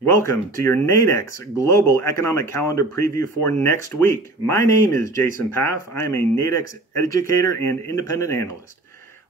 Welcome to your Nadex Global Economic Calendar preview for next week. My name is Jason Paff. I am a Nadex educator and independent analyst.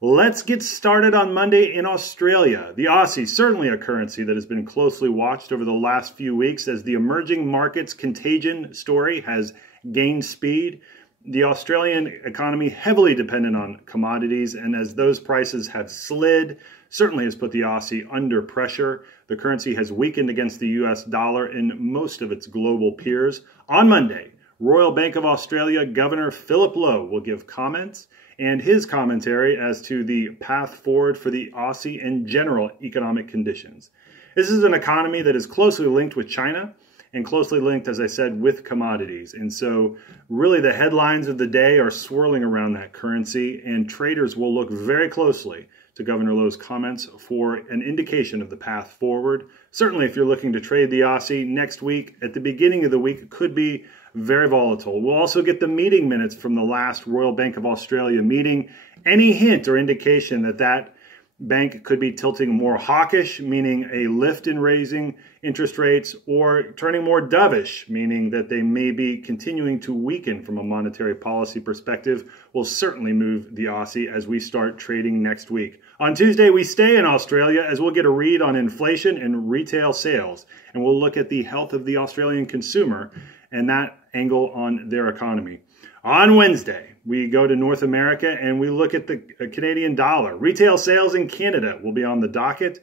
Let's get started on Monday in Australia. The Aussie, certainly a currency that has been closely watched over the last few weeks as the emerging markets contagion story has gained speed. The Australian economy heavily dependent on commodities, and as those prices have slid, certainly has put the Aussie under pressure. The currency has weakened against the US dollar and most of its global peers. On Monday, Royal Bank of Australia Governor Philip Lowe will give comments and his commentary as to the path forward for the Aussie and general economic conditions. This is an economy that is closely linked with China and closely linked, as I said, with commodities. And so really the headlines of the day are swirling around that currency, and traders will look very closely to Governor Lowe's comments for an indication of the path forward. Certainly if you're looking to trade the Aussie next week, at the beginning of the week, it could be very volatile. We'll also get the meeting minutes from the last Royal Bank of Australia meeting. Any hint or indication that that bank could be tilting more hawkish, meaning a lift in raising interest rates, or turning more dovish, meaning that they may be continuing to weaken from a monetary policy perspective, will certainly move the Aussie as we start trading next week. On Tuesday, we stay in Australia as we'll get a read on inflation and retail sales, and we'll look at the health of the Australian consumer and that angle on their economy. On Wednesday, we go to North America and we look at the Canadian dollar. Retail sales in Canada will be on the docket.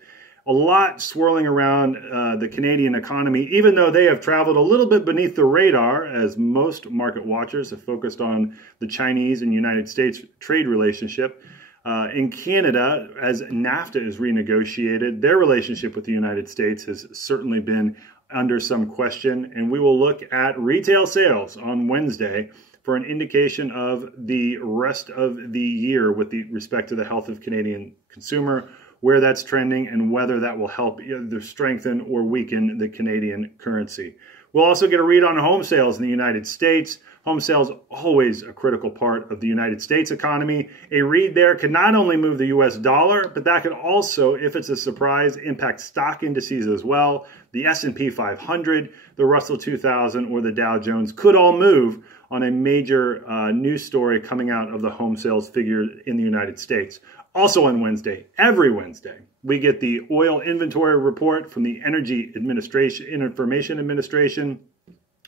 A lot swirling around the Canadian economy, even though they have traveled a little bit beneath the radar, as most market watchers have focused on the Chinese and United States trade relationship. In Canada, as NAFTA is renegotiated, their relationship with the United States has certainly been under some question, and we will look at retail sales on Wednesday for an indication of the rest of the year with respect to the health of Canadian consumer, where that's trending, and whether that will help either strengthen or weaken the Canadian currency. We'll also get a read on home sales in the United States. Home sales, always a critical part of the United States economy. A read there can not only move the US dollar, but that could also, if it's a surprise, impact stock indices as well. The S&P 500, the Russell 2000, or the Dow Jones could all move on a major news story coming out of the home sales figure in the United States. Also on Wednesday, every Wednesday, we get the oil inventory report from the Energy Information Administration.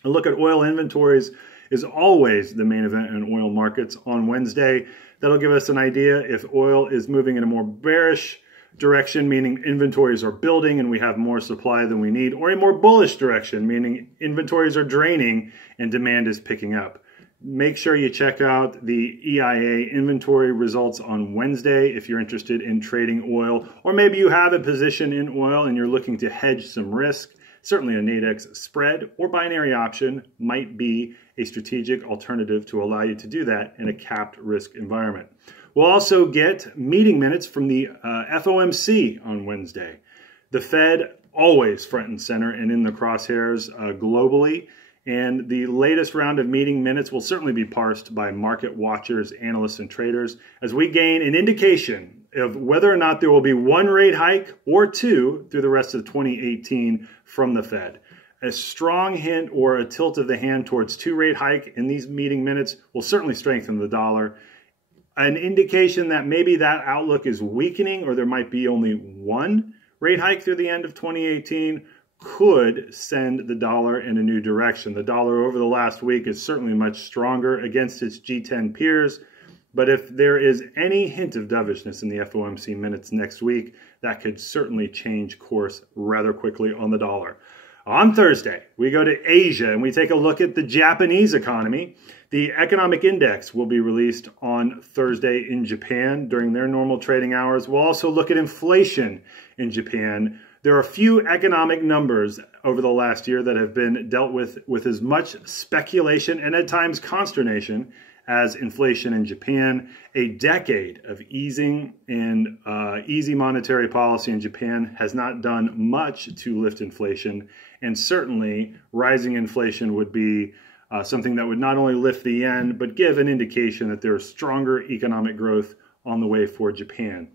A look at oil inventories is always the main event in oil markets on Wednesday. That'll give us an idea if oil is moving in a more bearish direction, meaning inventories are building and we have more supply than we need, or a more bullish direction, meaning inventories are draining and demand is picking up. Make sure you check out the EIA inventory results on Wednesday if you're interested in trading oil, or maybe you have a position in oil and you're looking to hedge some risk. Certainly a Nadex spread or binary option might be a strategic alternative to allow you to do that in a capped risk environment. We'll also get meeting minutes from the FOMC on Wednesday. The Fed always front and center and in the crosshairs globally. And the latest round of meeting minutes will certainly be parsed by market watchers, analysts, and traders as we gain an indication of whether or not there will be one rate hike or two through the rest of 2018 from the Fed. A strong hint or a tilt of the hand towards two rate hike in these meeting minutes will certainly strengthen the dollar. An indication that maybe that outlook is weakening or there might be only one rate hike through the end of 2018 could send the dollar in a new direction. The dollar over the last week is certainly much stronger against its G10 peers, but if there is any hint of dovishness in the FOMC minutes next week, that could certainly change course rather quickly on the dollar. On Thursday, we go to Asia and we take a look at the Japanese economy. The economic index will be released on Thursday in Japan during their normal trading hours. We'll also look at inflation in Japan. There are a few economic numbers over the last year that have been dealt with as much speculation and at times consternation as inflation in Japan. A decade of easing and easy monetary policy in Japan has not done much to lift inflation, and certainly rising inflation would be something that would not only lift the yen, but give an indication that there is stronger economic growth on the way for Japan.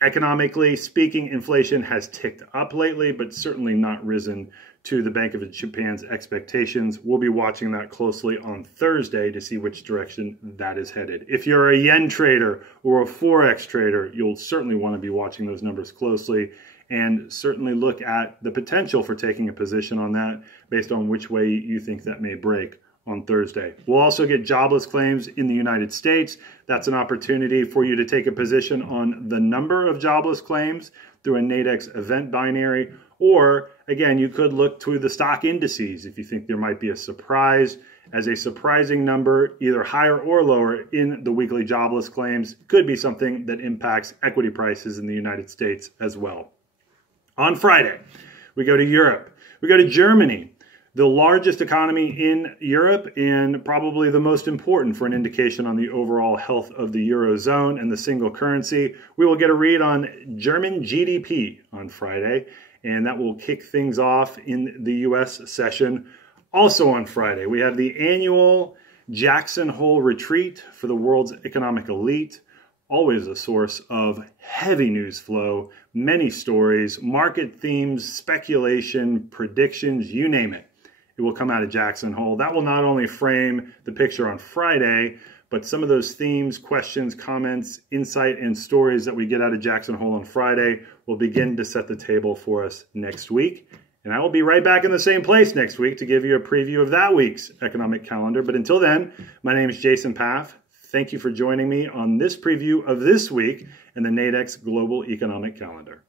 Economically speaking, inflation has ticked up lately, but certainly not risen to the Bank of Japan's expectations. We'll be watching that closely on Thursday to see which direction that is headed. If you're a yen trader or a Forex trader, you'll certainly want to be watching those numbers closely and certainly look at the potential for taking a position on that based on which way you think that may break on Thursday. We'll also get jobless claims in the United States. That's an opportunity for you to take a position on the number of jobless claims through a Nadex event binary, or again, you could look to the stock indices if you think there might be a surprise, as a surprising number, either higher or lower in the weekly jobless claims could be something that impacts equity prices in the United States as well. On Friday, we go to Europe. We go to Germany, the largest economy in Europe and probably the most important for an indication on the overall health of the Eurozone and the single currency. We will get a read on German GDP on Friday, and that will kick things off in the U.S. session. Also on Friday, we have the annual Jackson Hole Retreat for the world's economic elite. Always a source of heavy news flow, many stories, market themes, speculation, predictions, you name it. It will come out of Jackson Hole. That will not only frame the picture on Friday, but some of those themes, questions, comments, insight, and stories that we get out of Jackson Hole on Friday will begin to set the table for us next week. And I will be right back in the same place next week to give you a preview of that week's economic calendar. But until then, my name is Jason Paff. Thank you for joining me on this preview of this week in the Nadex Global Economic Calendar.